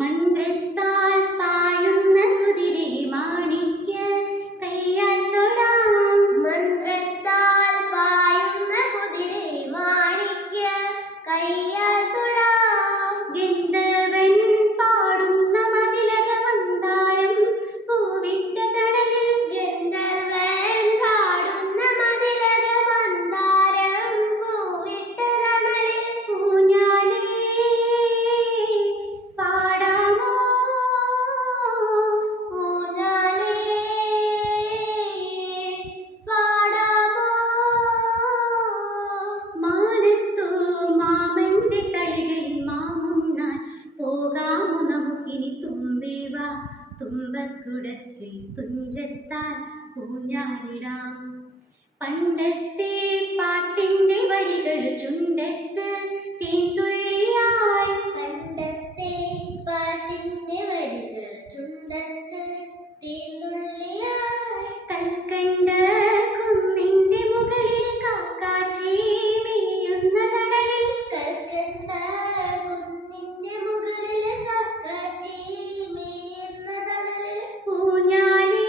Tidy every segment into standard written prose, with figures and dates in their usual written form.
മന്ത്രത്താൽ പായുന്ന കുതിരേ മാണിക്യ കയ്യാൽ തൊടാം. മന്ത്രത്താൽ പായുന്ന കുതിരേ മാണിക്യ കയ്യാൽ തൊടാം. ഗന്ധർവൻ പാടുന്ന മതിലക മന്ദാരം പൂവിട്ട തണലിൽ. ഗന്ധർവൻ പാടുന്ന മതിലക മന്ദാരം പൂവിട്ട തണലിൽ. ഊഞ്ഞാലേ പാടാമോ ഊഞ്ഞാലേ പാടാമോ. മാനത്തോ മാമന്റെ തളികയിൽ മാമുണ്ണാൻ പോകാമോ നമുക്കിനി തുമ്പിവ. തുമ്പക്കുടത്തിൽ തുഞ്ചത്താൽ ഊഞ്ഞാലിടാം. പണ്ടത്തെ പാട്ടിന്റെ വരികൾ ചുണ്ടത്ത് തേൻതുള്ളിയായി. പണ്ടത്തെ പാട്ടിന്റെ വരികൾ ചുണ്ടത്ത് തേൻതുള്ളിയായി. കൽക്കണ്ട കുന്നിന്റെ മുകളിൽ കാക്കാച്ചി മേയുന്ന കടലിൽ. കൽക്കണ്ട കുന്നിന്റെ മുകളിൽ കാക്കാച്ചി മേയുന്ന തണലിൽ. ഊഞ്ഞാലേ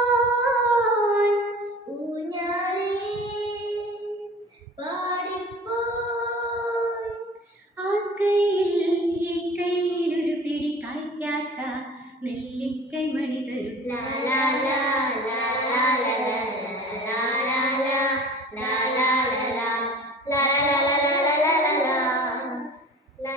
പാടിപ്പോയി. ഊഞ്ഞാലേ പാടിപ്പോയി. ആ കൈയിൽ ഈ കൈയിലൊരു പിടി കായ്ക്കാത്ത നെല്ലിക്കൈ മണി തരും. ലാ ലാ ലാ